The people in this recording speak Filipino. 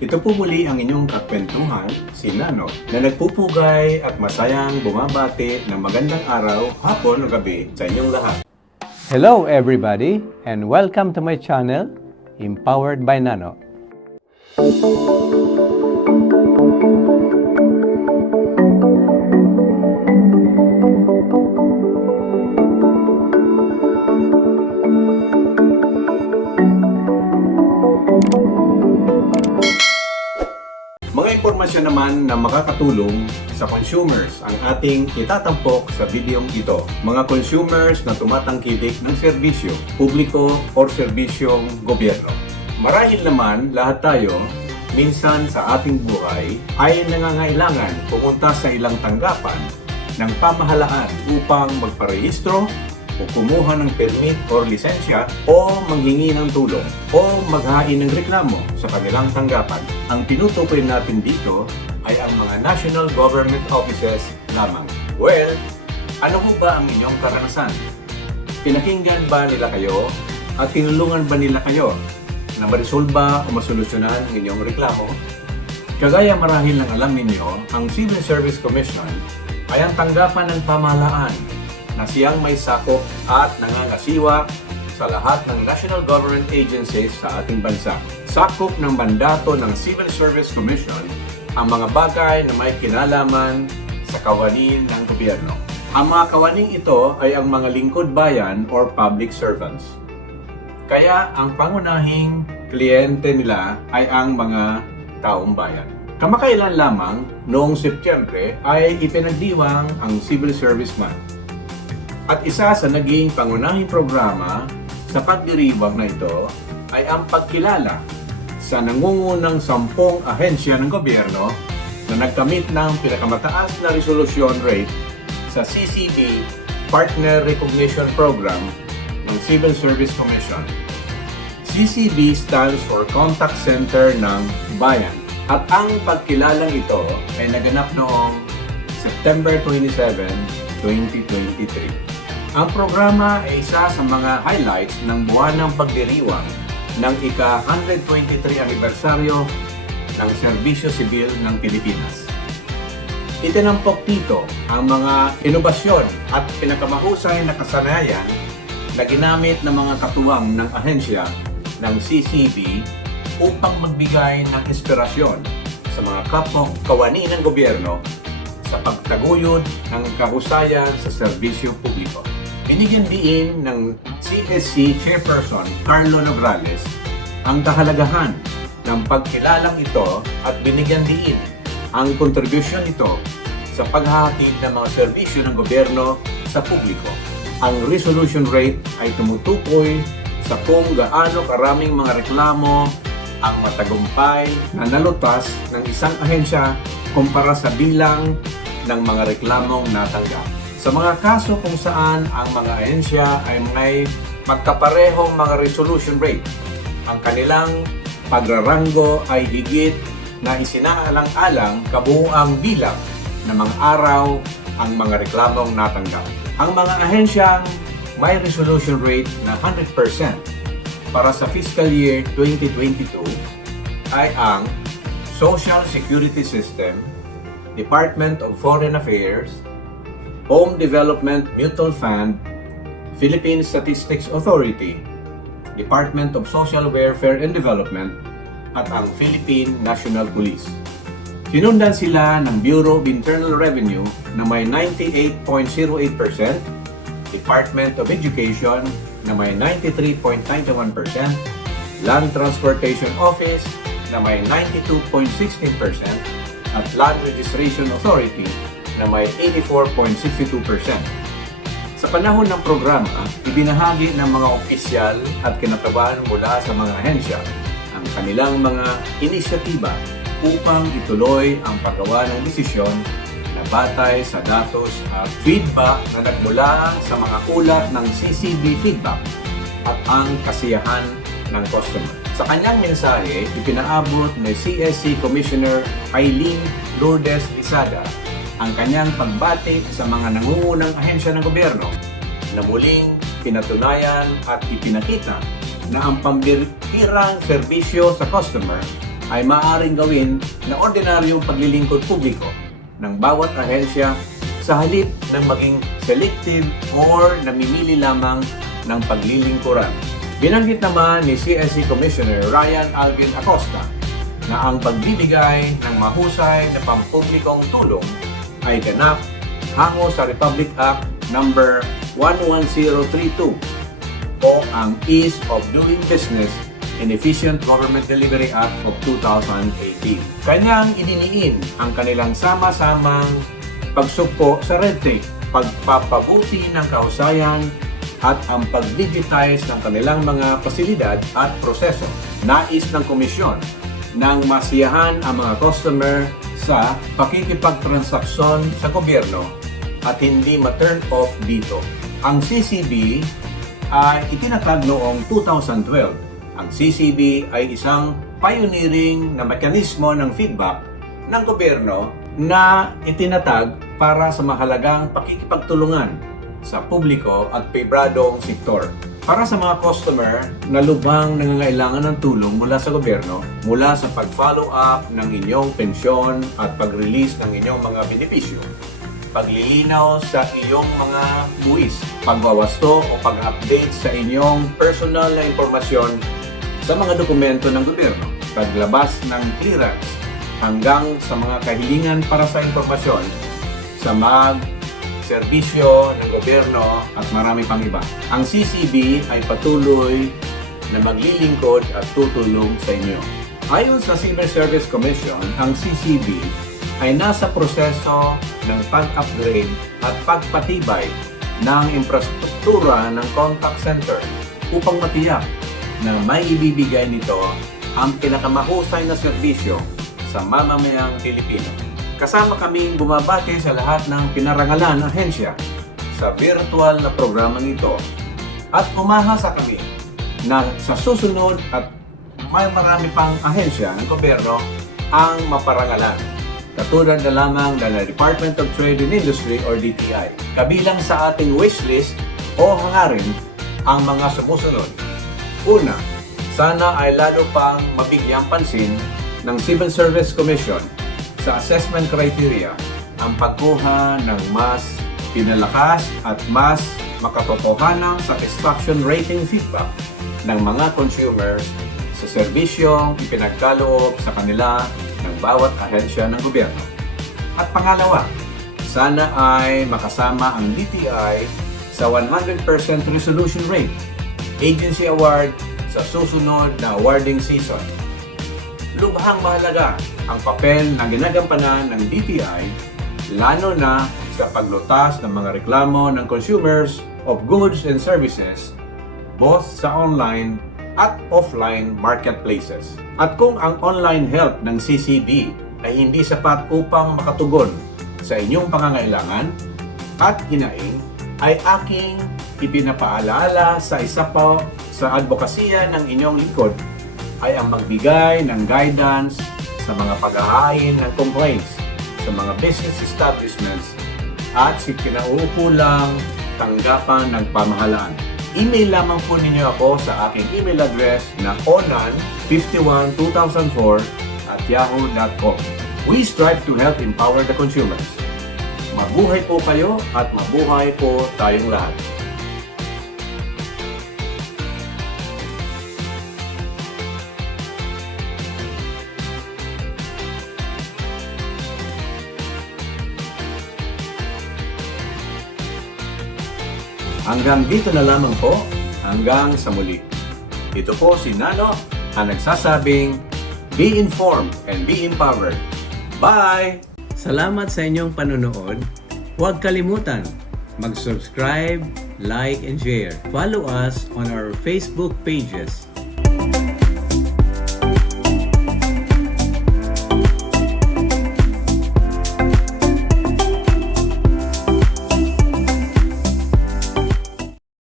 Ito po muli ang inyong kakwentuhan, si Nano, na nagpupugay at masayang bumabati ng magandang araw, hapon o gabi sa inyong lahat. Hello everybody and welcome to my channel, Empowered by Nano. Mga impormasyon naman na makakatulong sa consumers ang ating itatampok sa videong ito. Mga consumers na tumatangkilik ng serbisyo, publiko o serbisyong gobyerno. Marahil naman lahat tayo, minsan sa ating buhay, ay nangangailangan pumunta sa ilang tanggapan ng pamahalaan upang magparehistro o kumuha ng permit o lisensya o manghingi ng tulong o maghain ng reklamo sa kanilang tanggapan. Ang tinutukoy natin dito ay ang mga national government offices lamang. Well, ano ho ba ang inyong karanasan? Pinakinggan ba nila kayo at tinulungan ba nila kayo na maresolba o masolusyonan ang inyong reklamo? Kagaya marahil ng alam ninyo, ang Civil Service Commission ay ang tanggapan ng pamahalaan na siyang may sakop at nangangasiwa sa lahat ng national government agencies sa ating bansa. Sakop ng mandato ng Civil Service Commission ang mga bagay na may kinalaman sa kawanin ng gobyerno. Ang mga kawaning ito ay ang mga lingkod bayan or public servants. Kaya ang pangunahing kliyente nila ay ang mga taong bayan. Kamakailan lamang, noong Setyembre, ay ipinagdiwang ang Civil Service Month. At isa sa naging pangunahing programa sa pagdiriwang na ito ay ang pagkilala sa nangungunang 10 ahensya ng gobyerno na nagkamit ng pinakamataas na resolution rate sa CCB Partner Recognition Program ng Civil Service Commission. CCB stands for Contact Center ng Bayan. At ang pagkilalang ito ay naganap noong September 27, 2023. Ang programa ay isa sa mga highlights ng buwan ng pagdiriwang ng ika-123 anibersaryo ng Serbisyo Sibil ng Pilipinas. Itinampok dito ang mga inobasyon at pinakamahusay na kasanayan na ginamit ng mga katuwang ng ahensya ng CCB upang magbigay ng inspirasyon sa mga kawani ng gobyerno sa pagtaguyod ng kahusayan sa serbisyo publiko. Binigyan diin ng CSC Chairperson Carlo Nograles ang kahalagahan ng pagkilalang ito at binigyan diin ang kontribusyon nito sa paghahatid ng mga serbisyo ng gobyerno sa publiko. Ang resolution rate ay tumutukoy sa kung gaano karaming mga reklamo ang matagumpay na nalutas ng isang ahensya kumpara sa bilang ng mga reklamong natanggap. Sa mga kaso kung saan ang mga ahensya ay may magkaparehong mga resolution rate, ang kanilang pagraranggo ay higit na isinaalang-alang kabuuang bilang ng mga araw ang mga reklamong natanggap. Ang mga ahensyang may resolution rate na 100% para sa fiscal year 2022 ay ang Social Security System, Department of Foreign Affairs, Home Development Mutual Fund, Philippine Statistics Authority, Department of Social Welfare and Development, at ang Philippine National Police. Sinundan sila ng Bureau of Internal Revenue na may 98.08%, Department of Education na may 93.91%, Land Transportation Office na may 92.16%, at Land Registration Authority na may 84.62%. Sa panahon ng programa, ibinahagi ng mga opisyal at kinatabahan mula sa mga ahensya ang kanilang mga inisyatiba upang ituloy ang paggawa ng desisyon na batay sa datos at feedback na nagmula sa mga ulat ng CCB feedback at ang kasiyahan ng customer. Sa kanyang mensahe, ipinaabot ni CSC Commissioner Eileen Lourdes Lizada ang kanyang pagbati sa mga nangungunang ahensya ng gobyerno na muling pinatunayan at ipinakita na ang pambihirang serbisyo sa customer ay maaaring gawin na ordinaryong paglilingkod publiko ng bawat ahensya sa halip ng maging selective or namimili lamang ng paglilingkuran. Binanggit naman ni CSE Commissioner Ryan Alvin Acosta na ang pagbibigay ng mahusay na pampublikong tulong ay ganap hango sa Republic Act No. 11032 o ang Ease of Doing Business and Efficient Government Delivery Act of 2018. Kanyang idiniin ang kanilang sama-samang pagsugpo sa red tape, pagpapabuti ng kausayan at ang pag-digitize ng kanilang mga pasilidad at proseso. Nais ng komisyon nang masiyahan ang mga customer sa pakikipagtransaksyon sa gobyerno at hindi ma-turn off dito. Ang CCB ay itinatag noong 2012. Ang CCB ay isang pioneering na mekanismo ng feedback ng gobyerno na itinatag para sa mahalagang pakikipagtulungan sa publiko at pribadong sektor. Para sa mga customer na lubhang nangangailangan ng tulong mula sa gobyerno, mula sa pag-follow up ng inyong pensyon at pag-release ng inyong mga benepisyo, paglilinaw sa iyong mga buwis, pagwawasto o pag-update sa inyong personal na impormasyon sa mga dokumento ng gobyerno, paglabas ng clearance hanggang sa mga kahilingan para sa impormasyon sa serbisyo ng gobyerno at marami pang iba. Ang CCB ay patuloy na maglilingkod at tutulong sa inyo. Ayon sa Civil Service Commission, ang CCB ay nasa proseso ng pag-upgrade at pagpatibay ng infrastruktura ng contact center upang matiyak na may ibibigay nito ang pinakamahusay na serbisyo sa mamamayang Pilipino. Kasama kaming bumabati sa lahat ng pinarangalan ahensya sa virtual na programang ito at umahasa kami na sa susunod at may marami pang ahensya ng gobyerno ang maparangalan. Katulad na lamang ng Department of Trade and Industry or DTI. Kabilang sa ating wishlist o hangarin ang mga sumusunod. Una, sana ay lalo pang mabigyang pansin ng Civil Service Commission sa assessment criteria ang pagkuha ng mas pinalakas at mas makatotohanang satisfaction rating feedback ng mga consumers sa serbisyong ipinagkaloob sa kanila ng bawat ahensya ng gobyerno. At pangalawa, sana ay makasama ang DTI sa 100% resolution rate agency award sa susunod na awarding season. Lubhang mahalaga ang papel na ginagampanan ng DTI lalo na sa paglutas ng mga reklamo ng consumers of goods and services both sa online at offline marketplaces. At kung ang online help ng CCB ay hindi sapat upang makatugon sa inyong pangangailangan at hinaing, ay aking ipinapaalala sa isa pa sa advokasya ng inyong lingkod ay ang magbigay ng guidance sa mga paghahain ng complaints sa mga business establishments at si kinaukulang tanggapan ng pamahalaan. Email lamang po ninyo ako sa aking email address na onan512004@yahoo.com. We strive to help empower the consumers. Mabuhay po kayo at mabuhay po tayong lahat. Hanggang dito na lamang po, hanggang sa muli. Ito po si Nano, ang nagsasabing, be informed and be empowered. Bye! Salamat sa inyong panonood. Huwag kalimutan, mag-subscribe, like, and share. Follow us on our Facebook pages